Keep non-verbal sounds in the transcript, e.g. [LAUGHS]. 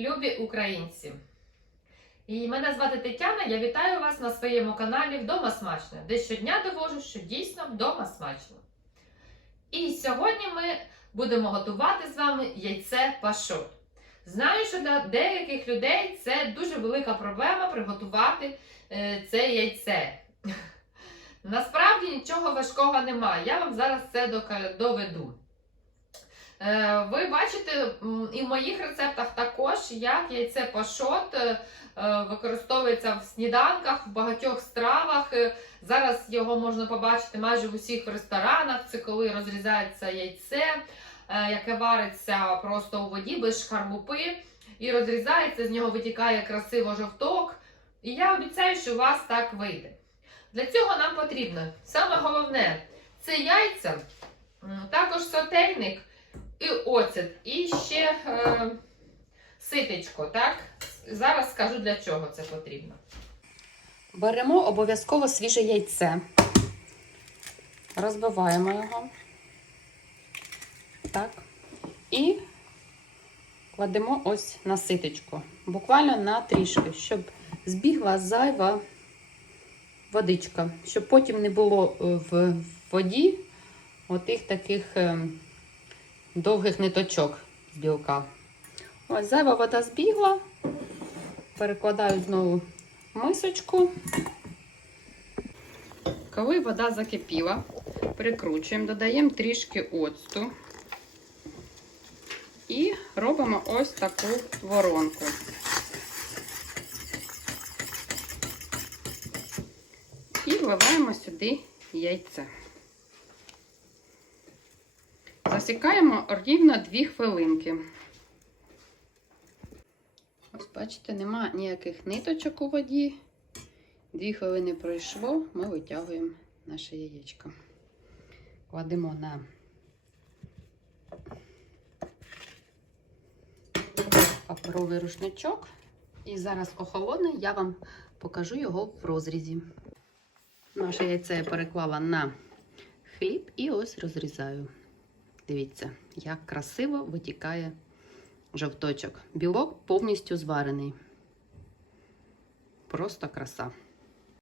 любі українці! І мене звати Тетяна. Я вітаю вас на своєму каналі Вдома Смачно, де щодня довожу, що дійсно вдома смачно. І сьогодні ми будемо готувати з вами яйце пашот. Знаю, що для деяких людей це дуже велика проблема приготувати е, це яйце. [LAUGHS] Насправді нічого важкого немає. Я вам зараз це доведу. Е, Ви бачите і в моїх рецептах також, як яйце пашот е, е, використовується в сніданках, в багатьох стравах. Зараз його можна побачити майже в усіх ресторанах. Це коли розрізається яйце, яке вариться просто у воді без шкарбупи, і розрізається, з нього витікає красиво жовток. І я обіцяю, що у вас так вийде. Для цього нам потрібно саме головне це яйця, також сотейник і оцет, і ще е, ситечко. Так? Зараз скажу для чого це потрібно. Беремо обов'язково свіже яйце, розбиваємо його. Так. І кладемо ось на ситечко. Буквально на трішки, щоб збігла зайва водичка, щоб потім не було е, в воді отих таких е, довгих ниточок з білка. Ось зайва вода збігла. Перекладаю знову мисочку. Коли вода закипіла, прикручуємо, додаємо трішки оцту і робимо ось таку воронку. І вливаємо сюди яйце. Засікаємо рівно 2 хвилинки. Ось, бачите, нема ніяких ниточок у воді. Дві хвилини пройшло, ми витягуємо наше яєчко. Кладемо на паперовий рушничок. І зараз охолоне, я вам покажу його в розрізі. Наше яйце я переклала на хліб і ось розрізаю. Дивіться, як красиво витікає жовточок. Білок повністю зварений. Просто краса.